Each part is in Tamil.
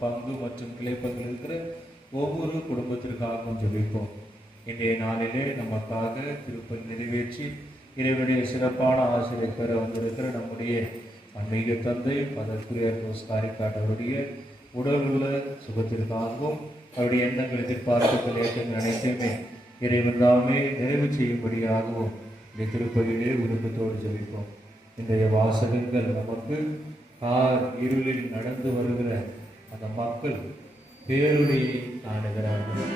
பங்கு மற்றும் கிளைப்பங்கு இருக்கிற ஒவ்வொரு குடும்பத்திற்காகவும் ஜெபிப்போம். இன்றைய நாளிலே நமக்காக திருப்பதி நிறைவேற்றி இறைவனுடைய சிறப்பான ஆசிரியர் பெற வந்திருக்கிற நம்முடைய அன்மீக தந்தை பதற்குரிய காரிக்காட்டவருடைய உடல் உள்ள சுகத்திற்காகவும் அவருடைய எண்ணங்கள் எதிர்பார்ப்புகள் ஏற்றங்கள் அனைத்துமே இறைவன் தாமே நிறைவு செய்யும்படியாகவும் இந்த திருப்பதியிலே விருப்பத்தோடு ஜெபிப்போம். இன்றைய வாசகங்கள் நமக்கு கார் இருளில் நடந்து வருகிற அந்த மக்கள் பேருடைய കാണുകരാകുന്നു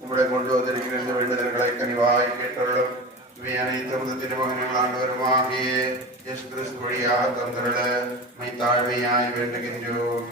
உம்முடைய கொண்டு வந்திருக்கிற இந்த வேண்டுதல்களை கனிவாய் கேட்டுள்ளோம் இவை அனைத்தும் திருமகன்கள் ஆண்டவருமாகிய கிறிஸ்து வழியாக தந்தருள மை தாழ்மையாய் வேண்டுகின்றோம்.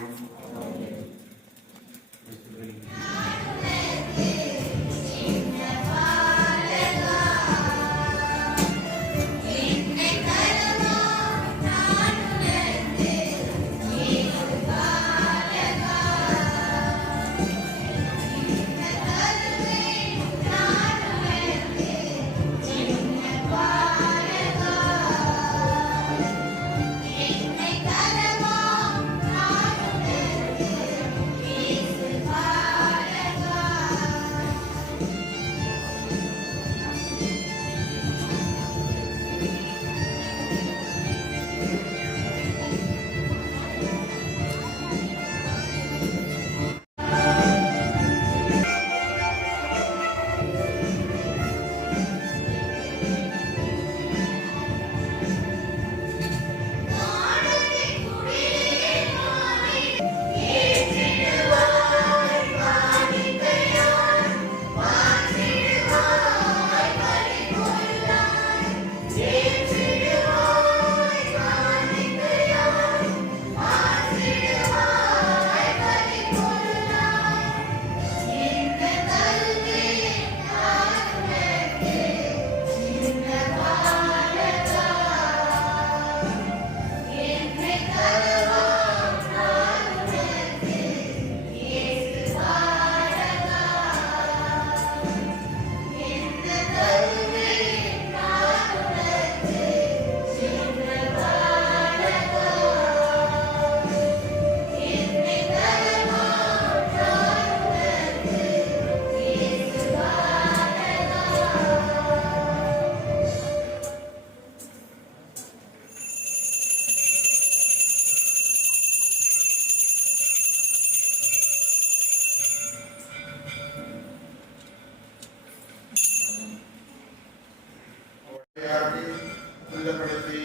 தயாரித்து துரிதப்படுத்தி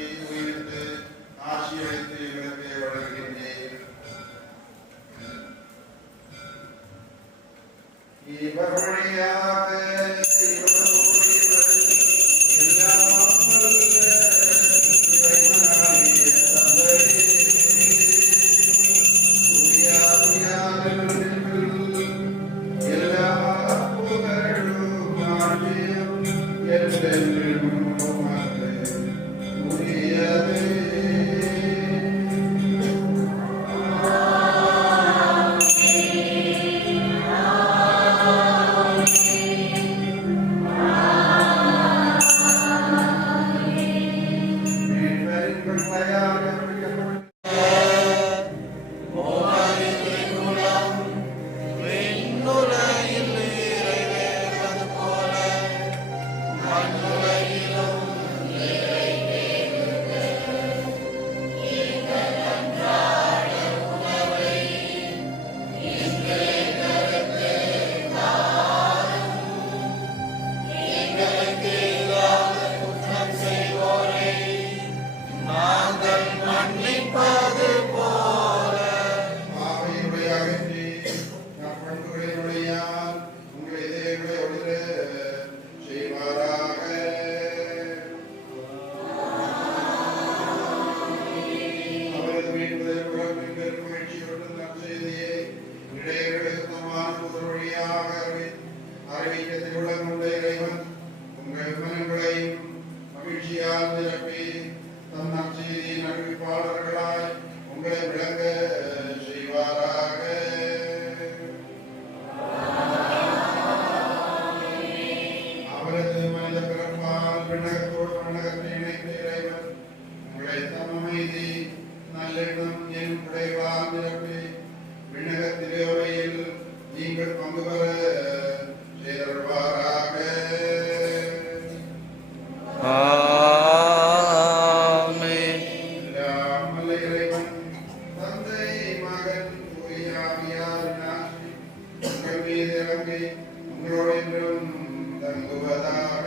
மீது உங்களோடு என்றும் தங்குவதாக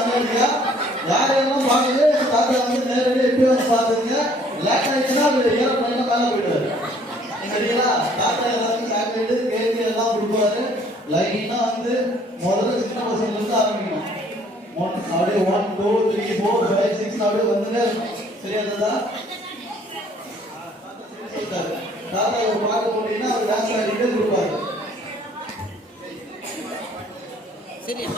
அண்ணாடி எங்களுக்குன்னா செஞ்சு பண்ணுறீங்க அண்ணாடியா யாரெல்லாம் பாத்துங்க லேட் ஆயிடுச்சுன்னா அவர் ஏரோப்ளைன்ல மேல போயிடுவாரு. சரிங்களா தாத்தா எல்லாருக்கும் சாக்லேட்டு கேக்கு எல்லாம் கொடுப்பாரு. லைனா வந்து முதல்ல சின்ன பசங்கள்ல ஆரம்பிக்கணும். ஒன் அப்படியே one two three four five six அப்படியே வந்துட்டே இருக்கும் சரியா தாத்தா? தாத்தா ஒரு பாட்டு போட்டீங்கன்னா அவர் டான்ஸ் கொடுப்பாரு. சரியா